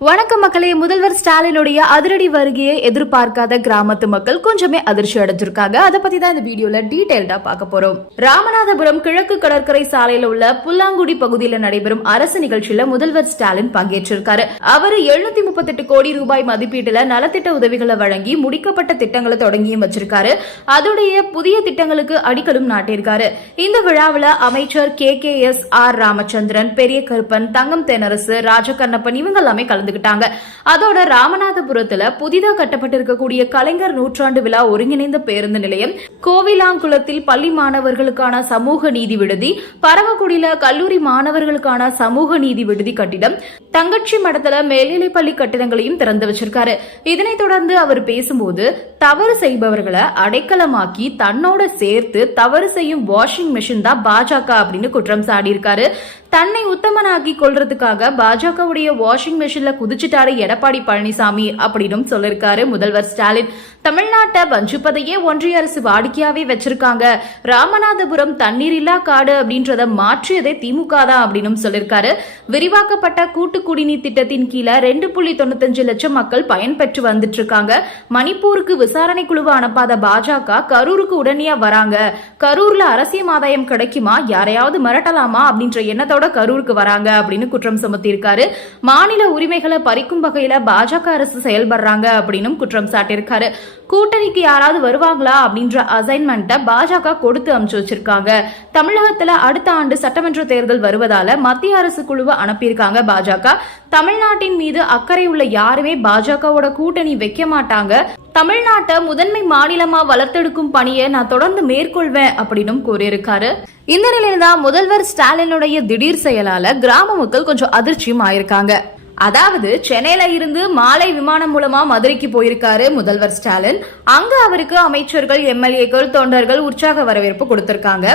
வணக்கம் மக்களே முதல்வர் ஸ்டாலினுடைய அதிரடி வருகையை எதிர்பார்க்காத கிராமத்து மக்கள் கொஞ்சமே அதிர்ச்சி அடைஞ்சிருக்காங்க. அதை பத்தி தான் இந்த வீடியோல டீடைல்டா பார்க்க போறோம். ராமநாதபுரம் கிழக்கு கடற்கரை சாலையில உள்ள புல்லாங்குடி பகுதியில் நடைபெறும் அரசு நிகழ்ச்சியில முதல்வர் ஸ்டாலின் பங்கேற்றிருக்காரு. அவர் எழுநூத்தி முப்பத்தெட்டு கோடி ரூபாய் மதிப்பீட்டுல நலத்திட்ட உதவிகளை வழங்கி முடிக்கப்பட்ட திட்டங்களை தொடங்கியும் வச்சிருக்காரு. அதோடைய புதிய திட்டங்களுக்கு அடிக்கலும் நாட்டியிருக்காரு. இந்த விழாவில் அமைச்சர் K K S R Ramachandran Periyakaruppan Thangam Thennarasu Rajakannappan இவங்க எல்லாமே கலந்துகிட்டாங்க அதோட ராமநாதபுரத்துல புதிதா கட்டப்பட்டிருக்கக்கூடிய கலைஞர் நூற்றாண்டு விழா ஒருங்கிணைந்த பேருந்து நிலையம் கோவிலாங்குளத்தில் பள்ளி மாணவர்களுக்கான சமூக நீதி விடுதி பரமக்குடியில கல்லூரி மாணவர்களுக்கான சமூக நீதி விடுதி கட்டிடம் தங்கச்சி மடத்துல மேல்நிலை பள்ளி கட்டிடங்களையும் திறந்து வச்சிருக்காரு. இதனைத் தொடர்ந்து அவர் பேசும்போது தவறு செய்பவர்களை அடைக்கலமாக்கி தன்னோட சேர்த்து தவறு செய்யும் வாஷிங் மிஷின் தான் பாஜக அப்படின்னு குற்றம் சாடியிருக்காரு தன்னை உத்தமனாக்கி கொள்றதுக்காக பாஜகவுடைய வாஷிங் மிஷின்ல குதிச்சுட்டாரு எடப்பாடி பழனிசாமி அப்படின்னு சொல்லிருக்காரு முதல்வர் ஸ்டாலின். தமிழ்நாட்டை வஞ்சிப்பதையே ஒன்றிய அரசு வாடிக்கையாவே வச்சிருக்காங்க. ராமநாதபுரம் தண்ணீர் இல்லா காடு அப்படின்றத மாற்றியதே திமுக தான் அப்படின்னு சொல்லியிருக்காரு விரிவாக்கப்பட்ட கூட்டு குடிநீர் திட்டத்தின் கீழே ரெண்டு புள்ளி தொண்ணூத்தஞ்சு லட்சம் மக்கள் பயன்பெற்று வந்துட்டு இருக்காங்க மணிப்பூருக்கு விசாரணை குழுவை அனுப்பாத பாஜக கரூருக்கு உடனே வராங்க. கரூர்ல அரசியல் ஆதாயம் கிடைக்குமா? யாரையாவது மிரட்டலாமா? அப்படின்ற எண்ணத்தோட கரூருக்கு வராங்க அப்படின்னு குற்றம் சுமத்தியிருக்காரு. மாநில உரிமைகளை பறிக்கும் வகையில பாஜக அரசு செயல்படுறாங்க அப்படின்னு குற்றம் சாட்டியிருக்காரு. கூட்டணிக்கு யாராவது வருவாங்களா அப்படின்ற அசைன்மெண்ட்டை பாஜக கொடுத்து அனுப்பிச்சு வச்சிருக்காங்க. தமிழகத்துல அடுத்த ஆண்டு சட்டமன்ற தேர்தல் வருவதால மத்திய அரசு குழுவை அனுப்பியிருக்காங்க பாஜக. தமிழ்நாட்டின் மீது அக்கறை உள்ள யாருமே பாஜகவோட கூட்டணி வைக்க மாட்டாங்க. தமிழ்நாட்டை முதன்மை மாநிலமா வளர்த்தெடுக்கும் பணியை நான் தொடர்ந்து மேற்கொள்வேன் அப்படின்னு கூறியிருக்காரு. இந்த நிலையில்தான் முதல்வர் ஸ்டாலினுடைய திடீர் செயலால கிராம மக்கள் கொஞ்சம் அதிர்ச்சியும் ஆயிருக்காங்க. அதாவது சென்னையில இருந்து மாலை விமானம் மூலமா மதுரைக்கு போயிருக்காரு முதல்வர் ஸ்டாலின். அங்க அவருக்கு அமைச்சர்கள் எம்எல்ஏக்கள் தொண்டர்கள் உற்சாக வரவேற்பு கொடுத்திருக்காங்க.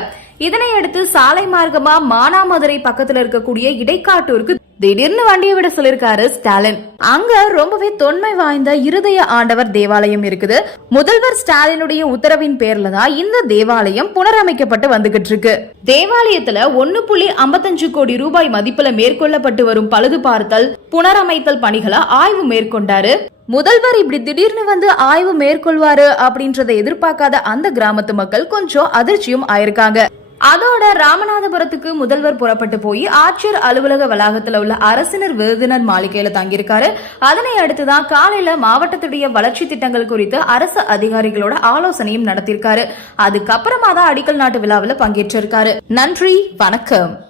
இதனையடுத்து சாலை மார்க்கமா மானாமதுரை பக்கத்துல இருக்கக்கூடிய இடைக்காட்டூருக்கு திடீர்னு வண்டியை விட சொல்லிருக்காரு ஸ்டாலின். அங்க ரொம்பவே தொன்மை வாய்ந்த இருதய ஆண்டவர் தேவாலயம் இருக்குது. முதல்வர் ஸ்டாலினுடைய உத்தரவின் பேர்ல தான் இந்த தேவாலயம் புனரமைக்கப்பட்டு வந்துகிட்டு இருக்கு தேவாலயத்துல ஒன்னு புள்ளி ஐம்பத்தஞ்சு கோடி ரூபாய் மதிப்புல மேற்கொள்ளப்பட்டு வரும் பழுது பார்த்தல் புனரமைத்தல் பணிகளை ஆய்வு மேற்கொண்டாரு. முதல்வர் இப்படி திடீர்னு வந்து ஆய்வு மேற்கொள்வாரு அப்படின்றத எதிர்பார்க்காத அந்த கிராமத்து மக்கள் கொஞ்சம் அதிர்ச்சியும் ஆயிருக்காங்க. அதோட ராமநாதபுரத்துக்கு முதல்வர் புறப்பட்டு போய் ஆட்சியர் அலுவலக வளாகத்துல உள்ள அரசினர் விருதினர் மாளிகையில தங்கியிருக்காரு. அதனை அடுத்துதான் காலையில மாவட்டத்துடைய வளர்ச்சி திட்டங்கள் குறித்து அரசு அதிகாரிகளோட ஆலோசனையும் நடத்தியிருக்காரு. அதுக்கப்புறமா தான் அடிக்கல் நாட்டு விழாவில் பங்கேற்றிருக்காரு. நன்றி வணக்கம்.